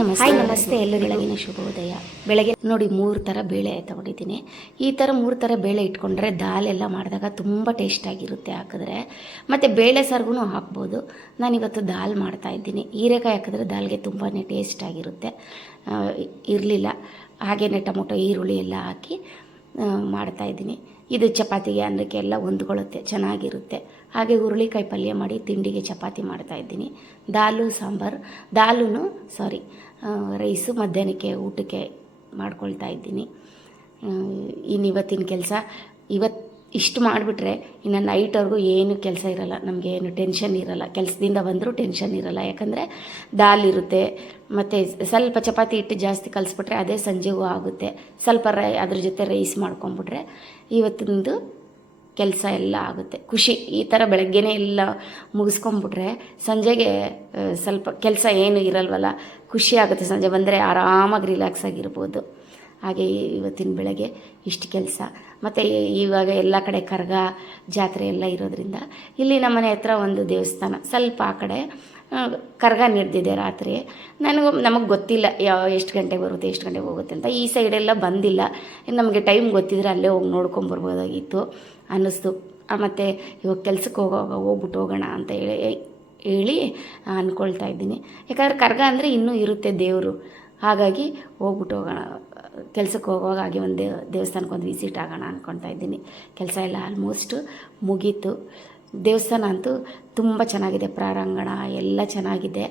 ನಮಸ್ತೆ ಎಲ್ಲರಿಗೂ ಬೆಳಗಿನ ಶುಭೋದಯ. ಬೆಳಗ್ಗೆ ನೋಡಿ 3 ಥರ ಬೇಳೆ ತೊಗೊಂಡಿದ್ದೀನಿ. ಈ ಥರ 3 ಥರ ಬೇಳೆ ಇಟ್ಕೊಂಡ್ರೆ ದಾಲ್ ಎಲ್ಲ ಮಾಡಿದಾಗ ತುಂಬ ಟೇಸ್ಟಾಗಿರುತ್ತೆ ಹಾಕಿದ್ರೆ. ಮತ್ತು ಬೇಳೆ ಸಾರಿಗೂ ಹಾಕ್ಬೋದು. ನಾನಿವತ್ತು ದಾಲ್ ಮಾಡ್ತಾಯಿದ್ದೀನಿ. ಹೀರೆಕಾಯಿ ಹಾಕಿದ್ರೆ ದಾಲ್ಗೆ ತುಂಬಾ ಟೇಸ್ಟಾಗಿರುತ್ತೆ. ಇರಲಿಲ್ಲ ಹಾಗೆಯೇ ಟೊಮೊಟೊ ಈರುಳ್ಳಿ ಎಲ್ಲ ಹಾಕಿ ಮಾಡ್ತಾಯಿದ್ದೀನಿ. ಇದು ಚಪಾತಿಗೆ ಅನ್ನಕ್ಕೆ ಎಲ್ಲ ಹೊಂದ್ಕೊಳ್ಳುತ್ತೆ, ಚೆನ್ನಾಗಿರುತ್ತೆ. ಹಾಗೆ ಹುರುಳಿಕಾಯಿ ಪಲ್ಯ ಮಾಡಿ ತಿಂಡಿಗೆ ಚಪಾತಿ ಮಾಡ್ತಾಯಿದ್ದೀನಿ. ರೈಸು ಮಧ್ಯಾಹ್ನಕ್ಕೆ ಊಟಕ್ಕೆ ಮಾಡ್ಕೊಳ್ತಾ ಇದ್ದೀನಿ. ಇವತ್ತಿನ ಕೆಲಸ ಇಷ್ಟು ಮಾಡಿಬಿಟ್ರೆ ಇನ್ನು ನೈಟ್ವರೆಗೂ ಏನು ಕೆಲಸ ಇರಲ್ಲ, ನಮಗೆ ಏನು ಟೆನ್ಷನ್ ಇರಲ್ಲ. ಕೆಲಸದಿಂದ ಬಂದರೂ ಟೆನ್ಷನ್ ಇರಲ್ಲ, ಯಾಕಂದರೆ ದಾಲ್ ಇರುತ್ತೆ. ಮತ್ತು ಸ್ವಲ್ಪ ಚಪಾತಿ ಹಿಟ್ಟು ಜಾಸ್ತಿ ಕಲಿಸ್ಬಿಟ್ರೆ ಅದೇ ಸಂಜೆಗೂ ಆಗುತ್ತೆ. ಸ್ವಲ್ಪ ಅದ್ರ ಜೊತೆ ರೈಸ್ ಮಾಡ್ಕೊಂಬಿಟ್ರೆ ಇವತ್ತಿಂದು ಕೆಲಸ ಎಲ್ಲ ಆಗುತ್ತೆ. ಖುಷಿ. ಈ ಥರ ಬೆಳಗ್ಗೆನೇ ಎಲ್ಲ ಮುಗಿಸ್ಕೊಂಬಿಟ್ರೆ ಸಂಜೆಗೆ ಸ್ವಲ್ಪ ಕೆಲಸ ಏನು ಇರಲ್ವಲ್ಲ, ಖುಷಿ ಆಗುತ್ತೆ. ಸಂಜೆ ಬಂದರೆ ಆರಾಮಾಗಿ ರಿಲ್ಯಾಕ್ಸ್ ಆಗಿರ್ಬೋದು. ಹಾಗೆ ಇವತ್ತಿನ ಬೆಳಗ್ಗೆ ಇಷ್ಟು ಕೆಲಸ. ಮತ್ತು ಇವಾಗ ಎಲ್ಲ ಕಡೆ ಕರಗ ಜಾತ್ರೆ ಎಲ್ಲ ಇರೋದ್ರಿಂದ ಇಲ್ಲಿ ನಮ್ಮನೆ ಹತ್ರ ಒಂದು ದೇವಸ್ಥಾನ, ಸ್ವಲ್ಪ ಆ ಕಡೆ ಕರಗ ನಡೆದಿದೆ ರಾತ್ರಿ. ನಮಗೆ ಗೊತ್ತಿಲ್ಲ ಎಷ್ಟು ಗಂಟೆಗೆ ಬರುತ್ತೆ, ಎಷ್ಟು ಗಂಟೆಗೆ ಹೋಗುತ್ತೆ ಅಂತ. ಈ ಸೈಡೆಲ್ಲ ಬಂದಿಲ್ಲ. ನಮಗೆ ಟೈಮ್ ಗೊತ್ತಿದ್ರೆ ಅಲ್ಲೇ ಹೋಗಿ ನೋಡ್ಕೊಂಬರ್ಬೋದಾಗಿತ್ತು ಅನ್ನಿಸ್ತು. ಮತ್ತು ಇವಾಗ ಕೆಲ್ಸಕ್ಕೆ ಹೋಗ್ಬಿಟ್ಟು ಹೋಗೋಣ ಅಂತ ಹೇಳಿ ಅಂದ್ಕೊಳ್ತಾ ಇದ್ದೀನಿ. ಯಾಕಂದರೆ ಕರಗ ಅಂದರೆ ಇನ್ನೂ ಇರುತ್ತೆ ದೇವರು. ಹಾಗಾಗಿ ಹೋಗ್ಬಿಟ್ಟು ಹೋಗೋಣ, ಕೆಲ್ಸಕ್ಕೆ ಹೋಗುವಾಗ ಹಾಗೆ ಒಂದು ದೇವಸ್ಥಾನಕ್ಕೆ ಒಂದು ವಿಸಿಟ್ ಆಗೋಣ ಅಂದ್ಕೊಳ್ತಾ ಇದ್ದೀನಿ. ಕೆಲಸ ಎಲ್ಲ ಆಲ್ಮೋಸ್ಟು ಮುಗೀತು. ದೇವಸ್ಥಾನ ಅಂತೂ ತುಂಬ ಚೆನ್ನಾಗಿದೆ, ಪ್ರಾರಂಗಣ ಎಲ್ಲ ಚೆನ್ನಾಗಿದೆ.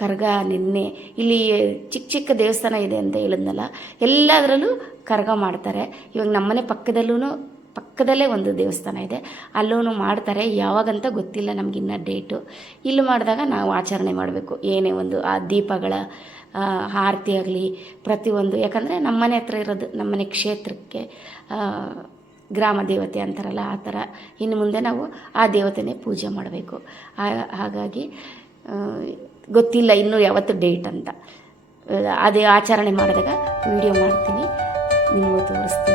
ಕರಗ ನಿನ್ನೆ ಇಲ್ಲಿ ಚಿಕ್ಕ ಚಿಕ್ಕ ದೇವಸ್ಥಾನ ಇದೆ ಅಂತ ಹೇಳಿದ್ನಲ್ಲ, ಎಲ್ಲದರಲ್ಲೂ ಕರಗ ಮಾಡ್ತಾರೆ. ಇವಾಗ ನಮ್ಮನೆ ಪಕ್ಕದಲ್ಲೇ ಒಂದು ದೇವಸ್ಥಾನ ಇದೆ, ಅಲ್ಲೂ ಮಾಡ್ತಾರೆ. ಯಾವಾಗಂತ ಗೊತ್ತಿಲ್ಲ ನಮಗಿನ್ನ ಡೇಟು. ಇಲ್ಲಿ ಮಾಡಿದಾಗ ನಾವು ಆಚರಣೆ ಮಾಡಬೇಕು. ಏನೇ ಒಂದು ಆ ದೀಪಗಳ ಆರತಿ ಆಗಲಿ ಪ್ರತಿಯೊಂದು. ಯಾಕಂದರೆ ನಮ್ಮನೆ ಹತ್ರ ಇರೋದು, ನಮ್ಮನೆ ಕ್ಷೇತ್ರಕ್ಕೆ ಗ್ರಾಮ ದೇವತೆ ಅಂತಾರಲ್ಲ ಆ ಥರ. ಇನ್ನು ಮುಂದೆ ನಾವು ಆ ದೇವತೆನೇ ಪೂಜೆ ಮಾಡಬೇಕು. ಹಾಗಾಗಿ ಗೊತ್ತಿಲ್ಲ ಇನ್ನೂ ಯಾವತ್ತು ಡೇಟ್ ಅಂತ. ಅದೇ ಆಚರಣೆ ಮಾಡಿದಾಗ ವಿಡಿಯೋ ಮಾಡ್ತೀನಿ, ನಿಮಗೂ ತೋರಿಸ್ತೀನಿ.